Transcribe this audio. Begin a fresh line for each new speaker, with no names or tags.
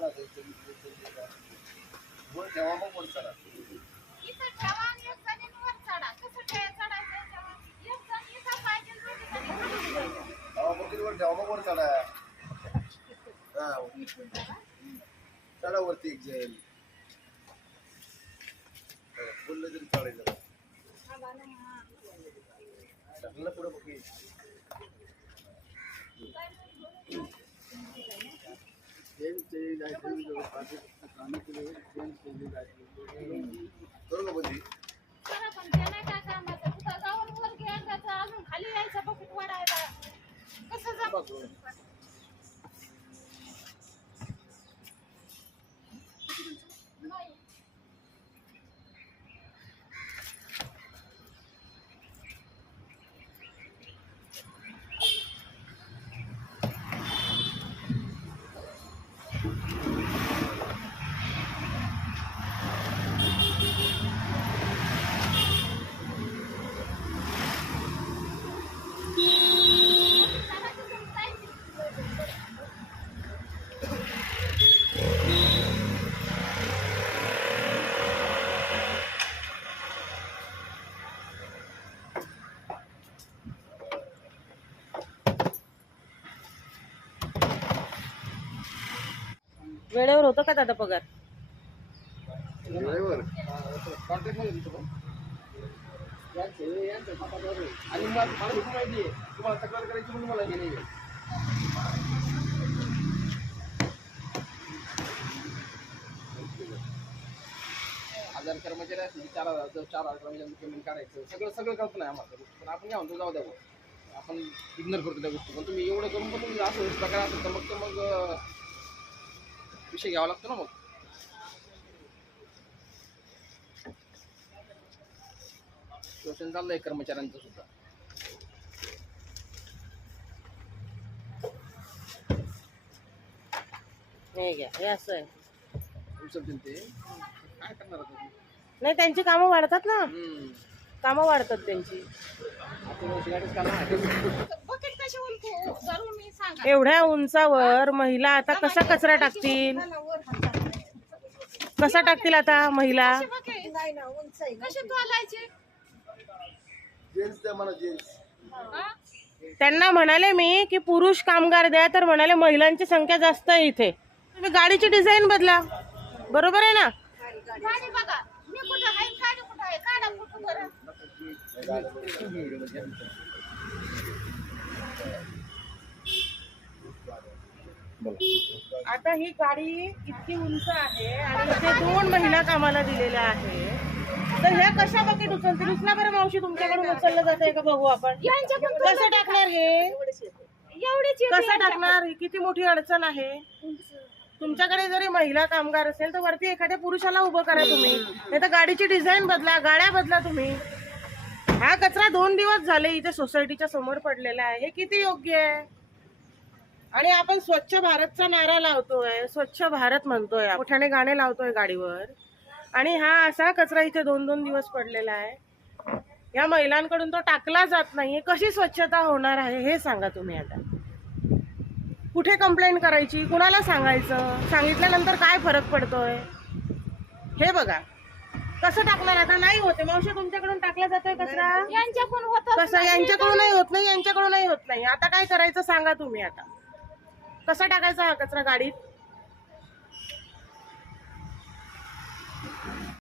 चढा वर ठेवा मग वर चढा
इथं ठेवा एक
मग वर चढा हा चढा वरती एक बोललं तरी चालेल टाकलं पुढे बघ करू
नाही काय कामाचं. जाऊन वर अजून खाली यायचं बकेट वाढायला. कसं जा नाही. चला तिथून जायचं.
वेळेवर होतो का दादा पगार?
हे. हजार कर्मचारी असतील चार हजार चार हजार कर्मचारी पेमेंट काढायचं. सगळं सगळं कल्पना आहे आम्हाला. पण आपण काय म्हणतो जाऊ द्या. आपण इग्नोर करतो त्या गोष्टी. पण तुम्ही एवढं करून पण तुम्ही असं प्रकार असेल तर मग तर मग विषय घ्यावा लागतो ना मग शोषण चाललंय कर्मचाऱ्यांचं सुद्धा
नाही घ्या हे असं आहे
उचलतील ते काय करणार आता तुम्ही?
नाही त्यांची कामं वाढतात ना
हम्म.
कामं वाढतात त्यांची
गाडीच आहे.
एवढ्या उंचावर महिला आता कसा कचरा टाकतील? कसा टाकतील आता महिला? त्यांना म्हणाले मी की पुरुष कामगार द्या तर म्हणाले महिलांची संख्या जास्त आहे इथे. तुम्ही गाडीची डिझाईन बदला. बरोबर आहे ना? आता ही गाडी इतकी उंच आहे आणि इथे दोन महिला कामाला दिलेल्या आहे तर ह्या कशा बकेट उचलतील? उचला बरं मावशी तुमच्याकडून उचललं जात आहे का बघू आपण? कसं टाकणार हे? कसं टाकणार? ही किती मोठी अडचण आहे. तुमच्याकडे जरी महिला कामगार असेल तर वरती एखाद्या पुरुषाला उभं करा तुम्ही. नाही तर गाडीची डिझाईन बदला गाड्या बदला तुम्ही. हा कचरा दोन दिवस झाले इथे सोसायटीच्या समोर पडलेला आहे. हे किती योग्य आहे? आणि आपण स्वच्छ भारतचा नारा लावतोय स्वच्छ भारत म्हणतोय मोठ्याने गाणे लावतोय गाडीवर. आणि हा असा कचरा इथे दोन दोन दिवस पडलेला आहे. या महिलांकडून तो टाकला जात नाहीये. कशी स्वच्छता होणार आहे हे सांगा तुम्ही आता. कुठे कंप्लेंट करायची? कुणाला सांगायचं? सांगितल्यानंतर काय फरक पडतोय? हे बघा. कसं टाकणार? आता नाही होते मावशी तुमच्याकडून टाकला जातोय कचरा?
यांच्याकडून होत
कसं? यांच्याकडूनही होत नाही यांच्याकडूनही होत नाही. आता काय करायचं सांगा तुम्ही आता. कसा टाकायचा हा कचरा गाडीत?